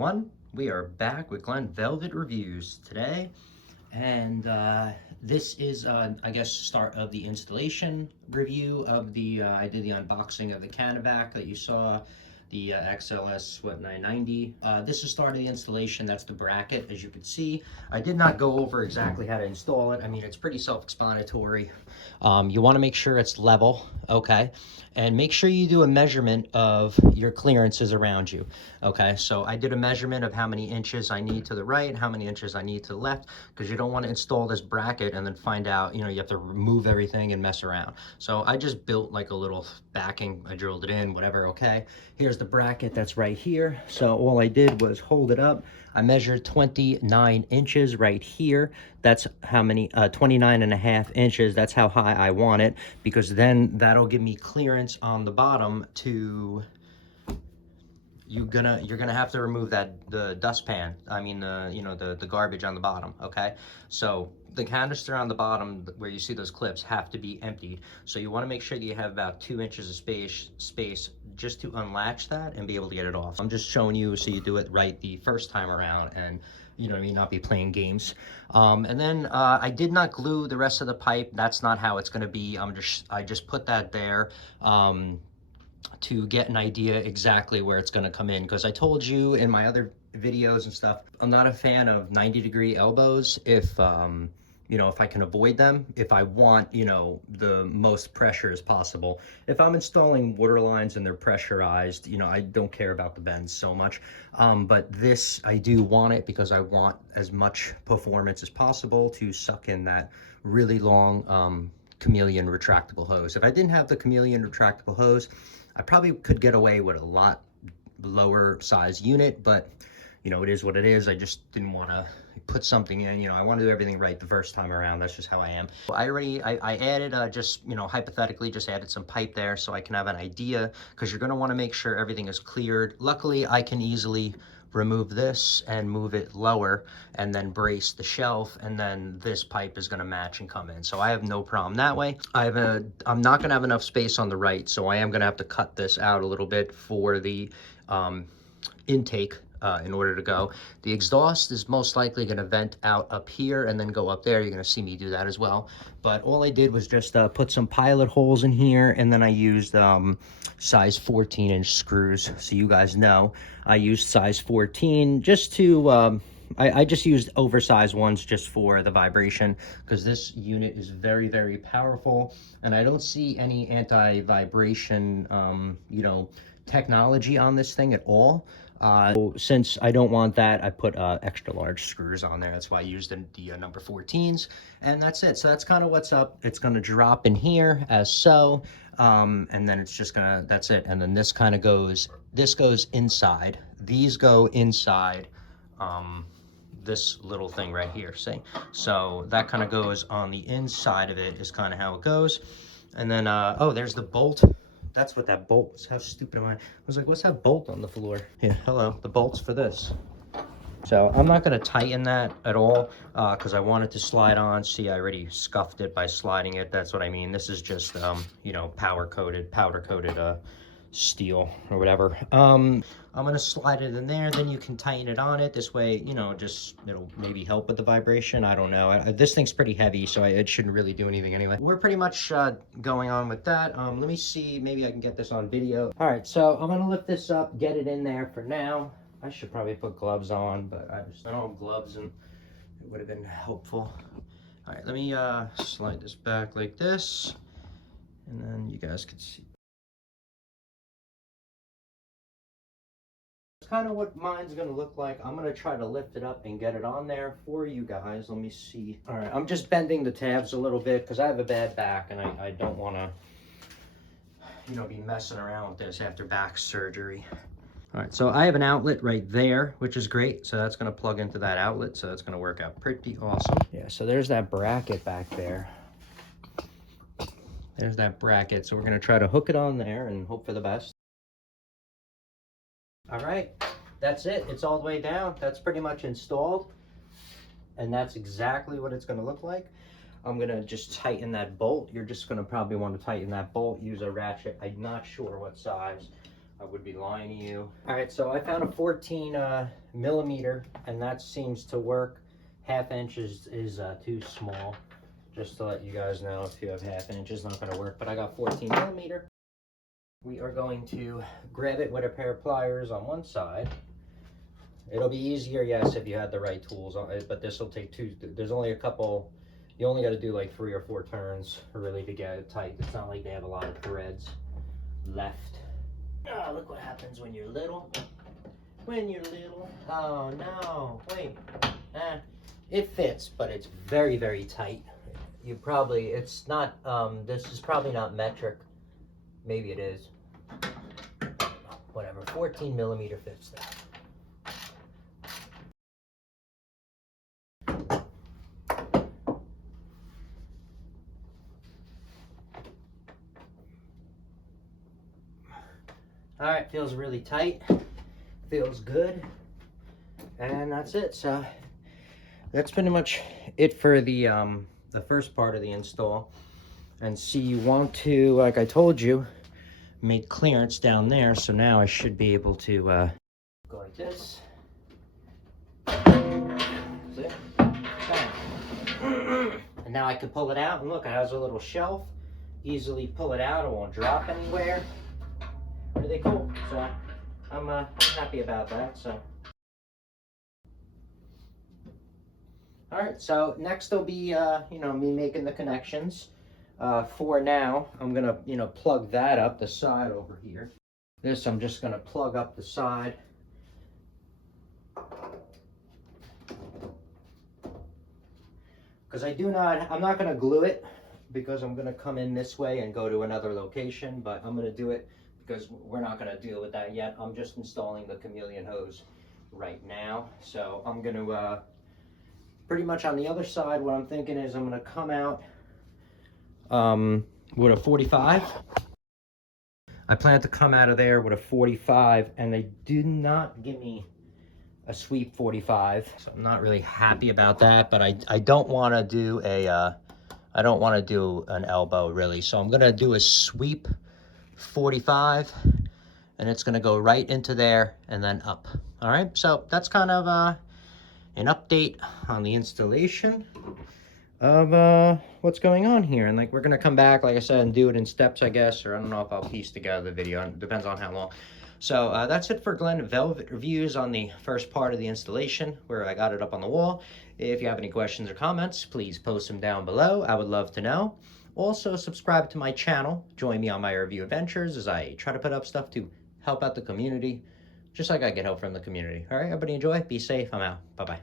everyone, we are back with Glen Velvet Reviews today, and this is I guess start of the installation review of the I did the unboxing of the CanaVac that you saw, the XLS990. This is start of the installation. That's the bracket, as you can see. I did not go over exactly how to install it. I mean, it's pretty self-explanatory. You want to make sure it's level, okay, and make sure you do a measurement of your clearances around you. Okay, so I did a measurement of how many inches I need to the right, how many inches I need to the left, because you don't want to install this bracket and then find out, you know, you have to remove everything and mess around. So I just built like a little backing, I drilled it in, whatever. Okay, here's the bracket that's right here. So all I did was hold it up. I measured 29 inches right here. That's how many, 29.5 inches. That's how high I want it, because then that'll give me clearance on the bottom to, you're gonna have to remove the dustpan. I mean, the garbage on the bottom. Okay, so the canister on the bottom where you see those clips have to be emptied. So you want to make sure that you have about 2 inches of space just to unlatch that and be able to get it off. I'm just showing you so you do it right the first time around, and you know what I mean, not be playing games. And then I did not glue the rest of the pipe. That's not how it's going to be. I just put that there to get an idea exactly where it's going to come in, because I told you in my other videos and stuff, I'm not a fan of 90-degree elbows if you know, if I can avoid them, if I want, you know, the most pressure as possible. If I'm installing water lines and they're pressurized, you know, I don't care about the bends so much. But this, I do want it because I want as much performance as possible to suck in that really long chameleon retractable hose. If I didn't have the chameleon retractable hose, I probably could get away with a lot lower size unit, but you know, it is what it is. I just didn't want to put something in, you know, I want to do everything right the first time around. That's just how I am. I added just, you know, hypothetically just added some pipe there so I can have an idea, because you're going to want to make sure everything is cleared. Luckily, I can easily remove this and move it lower and then brace the shelf, and then this pipe is going to match and come in. So I have no problem that way. I'm not going to have enough space on the right, so I am going to have to cut this out a little bit for the intake in order to go. The exhaust is most likely going to vent out up here and then go up there. You're going to see me do that as well. But all I did was just put some pilot holes in here, and then I used size 14-inch screws. So you guys know I used size 14 just to I just used oversized ones just for the vibration, because this unit is very, very powerful, and I don't see any anti-vibration you know, technology on this thing at all. Since I don't want that, I put extra large screws on there. That's why I used the number 14s, and that's it. So that's kind of what's up. It's going to drop in here as so, and then it's just gonna, that's it. And then this kind of goes, this goes inside, these go inside this little thing right here, see? So that kind of goes on the inside of it, is kind of how it goes. And then oh, there's the bolt. That's what that bolt was. How stupid am I? I was like, what's that bolt on the floor? Yeah, hello, the bolt's for this. So I'm not going to tighten that at all, because I want it to slide on. See, I already scuffed it by sliding it. That's what I mean. This is just, you know, powder coated steel or whatever. I'm going to slide it in there, then you can tighten it on it. This way, you know, just, it'll maybe help with the vibration. I don't know. This thing's pretty heavy, so it shouldn't really do anything anyway. We're pretty much going on with that. Let me see, maybe I can get this on video. All right, so I'm going to lift this up, get it in there for now. I should probably put gloves on, but I don't have gloves, and it would have been helpful. All right, let me slide this back like this, and then you guys can see. Kind of what mine's gonna look like. I'm gonna try to lift it up and get it on there for you guys. Let me see. All right, I'm just bending the tabs a little bit because I have a bad back, and I don't want to, you know, be messing around with this after back surgery. All right, so I have an outlet right there, which is great. So that's gonna plug into that outlet, so that's gonna work out pretty awesome. Yeah, so there's that bracket back there. There's that bracket. So we're gonna try to hook it on there and hope for the best. All right, that's it. It's all the way down. That's pretty much installed, and that's exactly what it's going to look like. I'm going to just tighten that bolt. You're just going to probably want to tighten that bolt, use a ratchet. I'm not sure what size. I would be lying to you. All right, so I found a 14 millimeter, and that seems to work. Half inch is too small. Just to let you guys know, if you have half inch, it's not going to work. But I got 14 millimeter. We are going to grab it with a pair of pliers on one side. It'll be easier, yes, if you had the right tools on it, but this will take two. There's only a couple. You only got to do like 3 or 4 turns really to get it tight. It's not like they have a lot of threads left. Oh, look what happens when you're little. When you're little. Oh no, wait. It fits, but it's very, very tight. You probably, it's not, this is probably not metric. Maybe it is. Whatever, 14 millimeter fits that. All right, feels really tight, feels good, and that's it. So that's pretty much it for the first part of the install. And see, you want to, like I told you, make clearance down there. So now I should be able to go like this. See? And now I can pull it out, and look, it has a little shelf. Easily pull it out, it won't drop anywhere. Really cool. So I'm happy about that. So all right, so next will be me making the connections. For now, I'm gonna plug that up the side over here. This I'm just gonna plug up the side. Because I'm not gonna glue it, because I'm gonna come in this way and go to another location, but I'm gonna do it because we're not going to deal with that yet. I'm just installing the chameleon hose right now. So I'm going to, pretty much on the other side, what I'm thinking is I'm going to come out with a 45. I plan to come out of there with a 45, and they did not give me a sweep 45. So I'm not really happy about that, but I don't want to do I don't want to do an elbow really. So I'm going to do a sweep 45, and it's going to go right into there and then up. All right, so that's kind of an update on the installation of what's going on here. And like, we're going to come back, like I said, and do it in steps, I guess, or I don't know if I'll piece together the video. It depends on how long. So that's it for Glen Velvet reviews on the first part of the installation, where I got it up on the wall. If you have any questions or comments, please post them down below. I would love to know. Also, subscribe to my channel. Join me on my review adventures as I try to put up stuff to help out the community, just like I get help from the community. All right, everybody enjoy. Be safe. I'm out. Bye-bye.